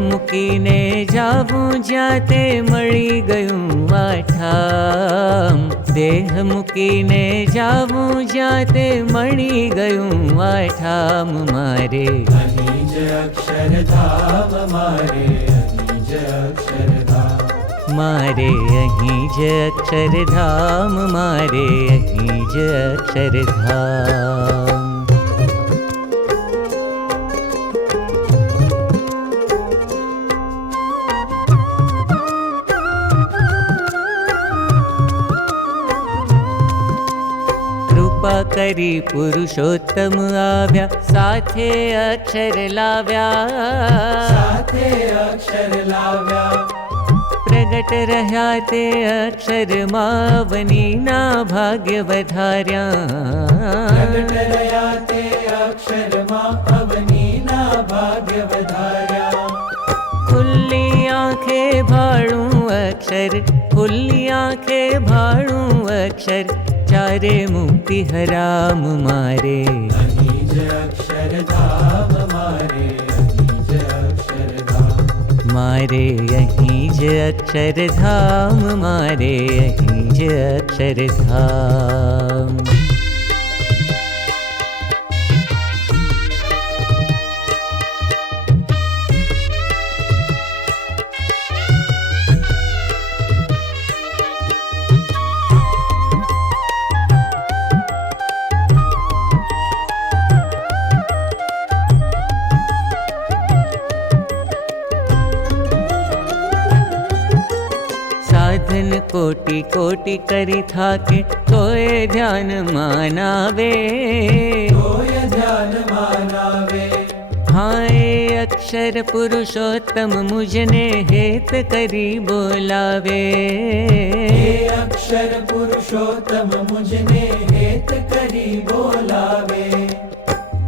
મૂકીને જાવું જ્યાં તે મળી ગયું આ ઠામ દેહ મૂકીને જાવું જ્યાં તે મળી ગયું આ ઠામ મારે અહીં જ અક્ષરધામ મારે અહીં જ અક્ષરધામ મારે અહીં જ અક્ષરધામ મારે અહીં જ અક્ષરધામ કૃપા કરી પુરુષોત્તમ આવ્યા સાથે અક્ષર લાવ્યા સાથે અક્ષર લાવ્યા પ્રગટ રહ્યા તે અક્ષરમાં અવનીના ભાગ્ય વધાર્યા પ્રગટ રહ્યા તે અક્ષરમાં અવનીના ભાગ્ય વધાર્યા ખુલ્લી આંખે ભાળું અક્ષર ખુલ્લી આંખે ભાળું અક્ષર ચારે મુક્તિ હરામ મારે અહીં જ અક્ષરધામ મારે અહીં જ અક્ષરધામ મારે અહીં જ અક્ષરધામ મારે અહીં જ અક્ષરધામ સાધન કોટી કોટી કરી થાકે તોય ધ્યાનમાં નાવે તોય ધ્યાનમાં નાવે હા એ અક્ષર પુરુષોત્તમ મુજને હેત કરી બોલાવે એ અક્ષર પુરુષોત્તમ મુજને હેત કરી બોલાવે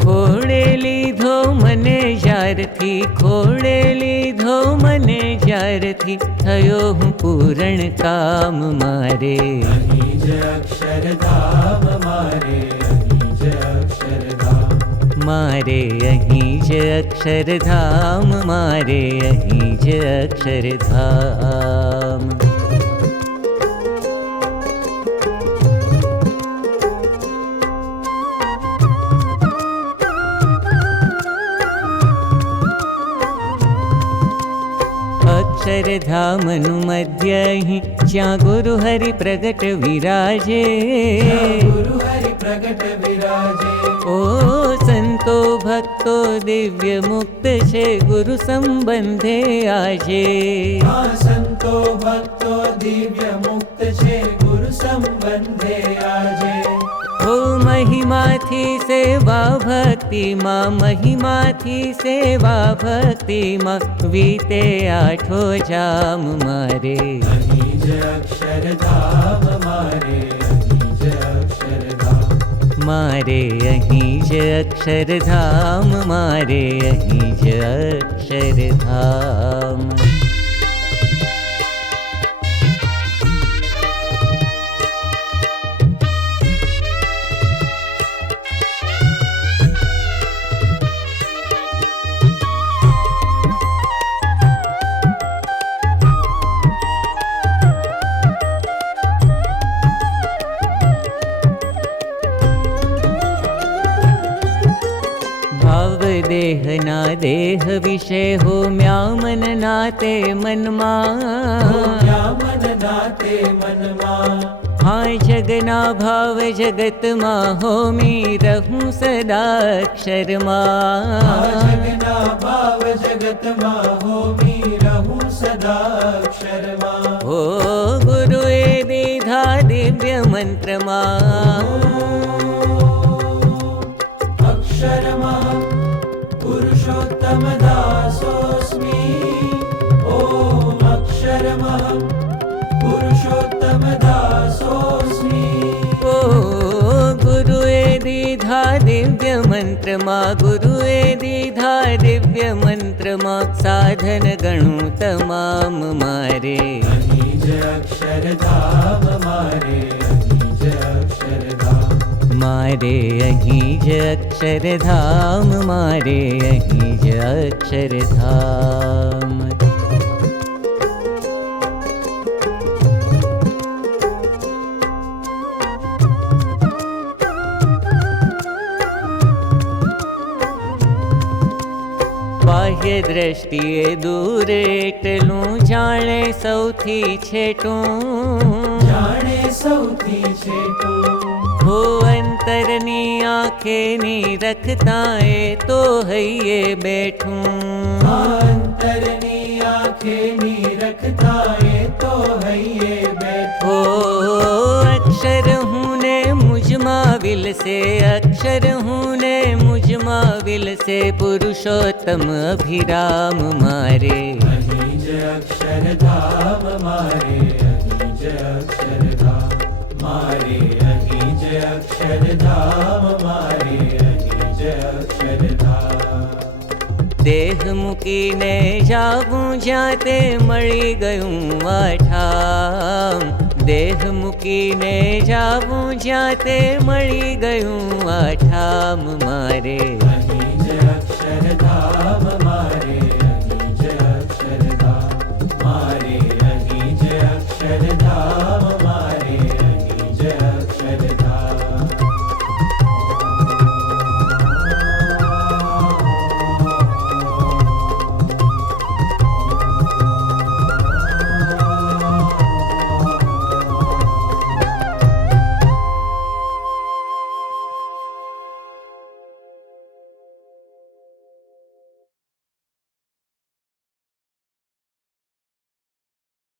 ખોળે લીધો મને જ્યારથી ખોળે લીધો મને જ્યારથી થયો હું પૂરણ કામ મારે અહીં જ અક્ષરધામ મારે અહીં જ અક્ષરધામ મારે અહીં જ અક્ષરધામ મારે અહીં જ અક્ષરધામ અક્ષરધામનું મધ્ય અહીં જ્યાં ગુરુ હરિ પ્રગટ વિરાજે ગુરુ હરિ પ્રગટ વિરાજે ઓ સંતો ભક્તો દિવ્ય મુક્ત છે ગુરુ સંબંધે આજે આ સંતો ભક્તો દિવ્ય મુક્ત છે ગુરુ સંબંધે આજે ઓ મહિમાથી સેવા ભક્તિમાં મહિમાથી સેવા ભક્તિમાં વીતે આઠો જામ મારે અહીં જ અક્ષરધામ મારે અહીં જ અક્ષરધામ મારે અહીં જ અક્ષરધામ મારે અહીં જ અક્ષરધામ દેહના દેહ વિશે હો મ્યા મન નાતે મનમાં મન નાતે મનમાં હા જગના ભાવ જગતમાં હોમી રહું સદા અક્ષરમાં જગના ભાવ જગતમાં હોમી રહું સદા અક્ષરમાં ઓ ગુરુએ દીધા દિવ્ય મંત્રમાં અક્ષરમાં પુરુષોત્તમ દાસોસ્મી ઓમ અક્ષરમઃ પુરુષોત્તમ દાસોસ્મી ઓ ગુરુએ દીધા દિવ્ય મંત્રમાં ગુરુએ દીધા દિવ્ય મંત્રમાં સાધન ગણું તમામ મારે અહીં જ અક્ષરધામ મારે અહીં જ અક્ષરધામ મારે અહીં જ અક્ષરધામ મારે અહીં જ અક્ષરધામ બાહ્ય દ્રષ્ટિએ દૂર એટલું જાણે સૌથી છેટું જાણે સૌથી છેટું હો અંતરની આંખેની રખતા એ તો હૈયે બેઠું અંતરની આંખેની રખતા એ તો હૈયે બેઠો અક્ષર હું ને મુझમાં વિલસે અક્ષર હું ને મુझમાં વિલસે પુરુષોત્તમ અભિરામ મારે અહીં જ અક્ષરધામ મારે અહીં જ અક્ષરધામ મારે અહીં જ અક્ષરધામ મારે અહીં જ અક્ષરધામ દેહ મૂકીને જાવું જ્યાં તે મળી ગયું આઠામ દેહ મૂકીને જાવું જ્યાં તે મળી ગયું આઠામ મારે